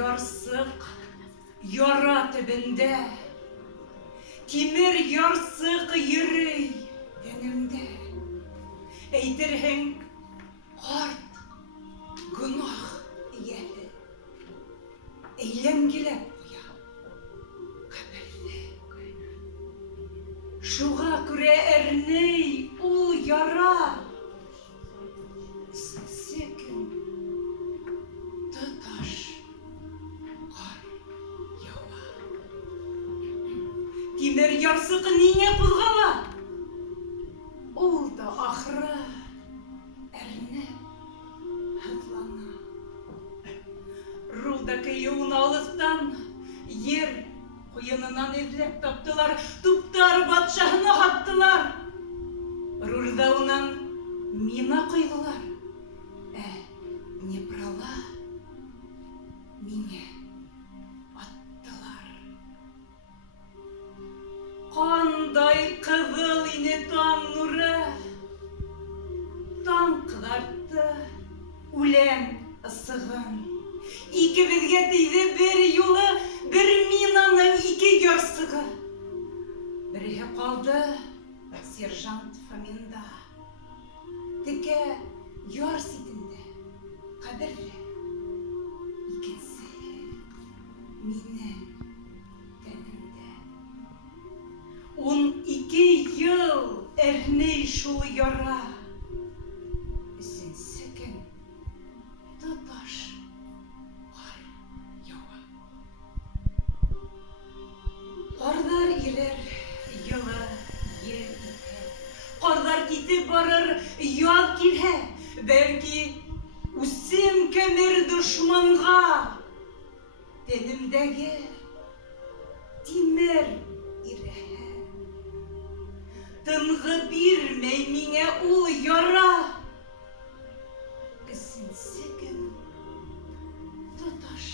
ярсык яра төбендә, тимер ярсык йөрей тәнемдә. Әйтерһең, карт гөнаһ ияһе әйләнгеләп куя каберҙе. Шуға күрә әрней ул яра. Өсөнсө көн тоташ ҡар яуа. Тимер ярсыҡ ниңә ҡуҙғала? Ул да ахыры әрнеп һыҙлана. Руда кейеүен алыҫтан ер ҡуйынынан эҙләп таптылар, туптар батшаһына һаттылар. Рурҙа унан мина ҡойҙолар, Днепрала миңә аттылар. Ҡандай ҡыҙыл ине таң нуры, таң ҡыҙартты үлән ысығын. Икебеҙгә тейҙе бер юлы бер минаның ике ярсығы. Береһе ҡалды сержант Фоминда, текә яр ситендә ҡәберле. Икенсеһе минең тәнемдә. 12 йыл әрней шул яра. Өсөнсө көн тоташ ҡар яуа. Ҡарҙар ирер, йылы ел итер. Ҡарҙар китеп барыр, яҙ килһә, бәлки үсем кәмер дошманға. Тәнемдәге тимер иреһә. Тынғы бирмәй миңә ул яра. Өсөнсө көн тоташ